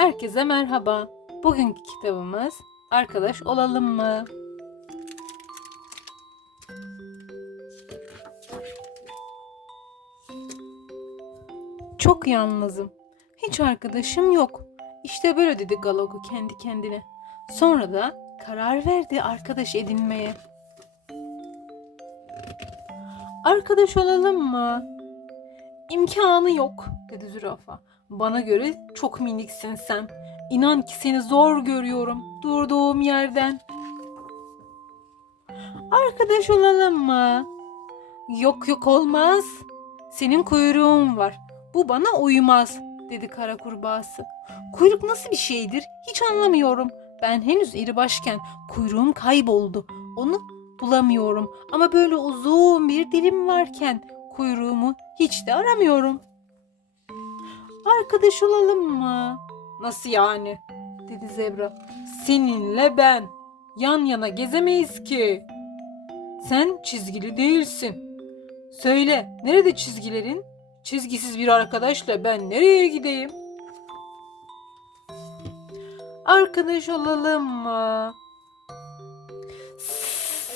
Herkese merhaba. Bugünkü kitabımız Arkadaş Olalım mı? Çok yalnızım. Hiç arkadaşım yok. İşte böyle dedi Galago kendi kendine. Sonra da karar verdi arkadaş edinmeye. Arkadaş olalım mı? İmkanı yok dedi zürafa. Bana göre çok miniksin sen. İnan ki seni zor görüyorum durduğum yerden. Arkadaş olalım mı? Yok yok olmaz. Senin kuyruğun var. Bu bana uymaz dedi kara kurbağası. Kuyruk nasıl bir şeydir hiç anlamıyorum. Ben henüz iri başken kuyruğum kayboldu. Onu bulamıyorum. Ama böyle uzun bir dilim varken kuyruğumu hiç de aramıyorum. Arkadaş olalım mı? Nasıl yani? dedi zebra. Seninle ben yan yana gezemeyiz ki. Sen çizgili değilsin. Söyle, nerede çizgilerin? Çizgisiz bir arkadaşla ben nereye gideyim? Arkadaş olalım mı?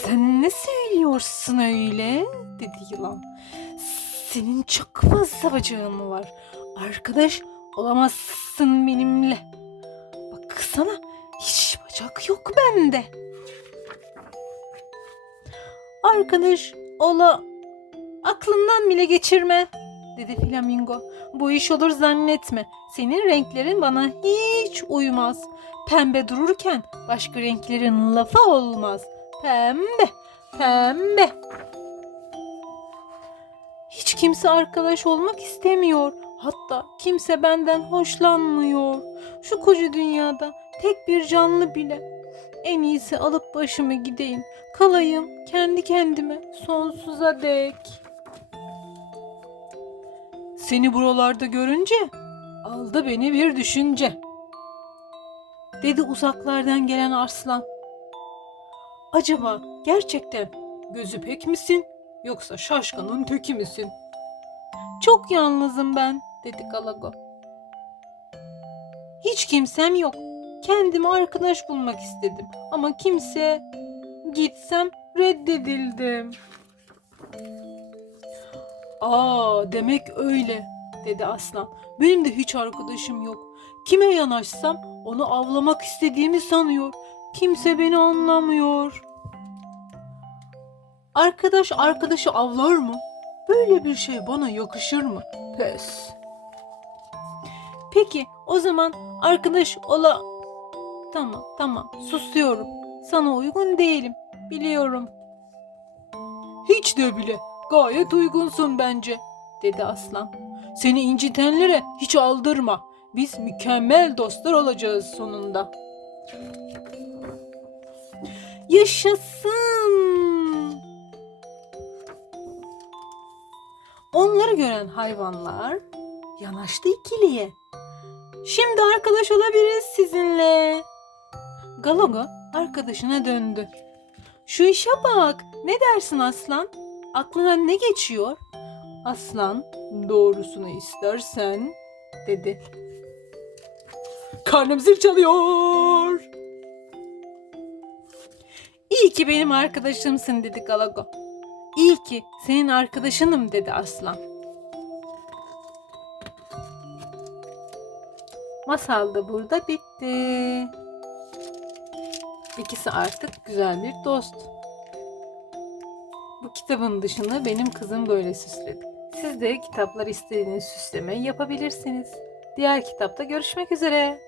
Sen ne söylüyorsun öyle? dedi yılan. Senin çok fazla bacağın var. Arkadaş olamazsın benimle. Baksana hiç bacak yok bende. Arkadaş ola aklından bile geçirme dedi flamingo. Bu iş olur zannetme. Senin renklerin bana hiç uymaz. Pembe dururken başka renklerin lafı olmaz. Pembe, pembe. Hiç kimse arkadaş olmak istemiyor. Hatta kimse benden hoşlanmıyor. Şu koca dünyada tek bir canlı bile. En iyisi alıp başımı gideyim. Kalayım kendi kendime sonsuza dek. Seni buralarda görünce aldı beni bir düşünce. Dedi uzaklardan gelen arslan. Acaba gerçekten gözü pek misin yoksa şaşkının teki misin? Çok yalnızım ben dedi Galago. Hiç kimsem yok. Kendime arkadaş bulmak istedim ama kimse gitsem reddedildim. Aa demek öyle dedi aslan. Benim de hiç arkadaşım yok. Kime yanaşsam onu avlamak istediğimi sanıyor. Kimse beni anlamıyor. Arkadaş arkadaşı avlar mı? Böyle bir şey bana yakışır mı? Pes. Peki o zaman arkadaş ola... Tamam tamam susuyorum. Sana uygun değilim. Biliyorum. Hiç de bile. Gayet uygunsun bence dedi aslan. Seni incitenlere hiç aldırma. Biz mükemmel dostlar olacağız sonunda. Yaşasın. Onları gören hayvanlar yanaştı ikiliye. Şimdi arkadaş olabiliriz sizinle. Galaga arkadaşına döndü. Şu işe bak. Ne dersin aslan? Aklına ne geçiyor? Aslan doğrusunu istersen dedi. Karnım zil çalıyor. İyi ki benim arkadaşımsın dedi Galago. İyi ki senin arkadaşınım dedi aslan. Masal da burada bitti. İkisi artık güzel bir dost. Bu kitabın dışını benim kızım böyle süsledi. Siz de kitaplar istediğiniz süslemeyi yapabilirsiniz. Diğer kitapta görüşmek üzere.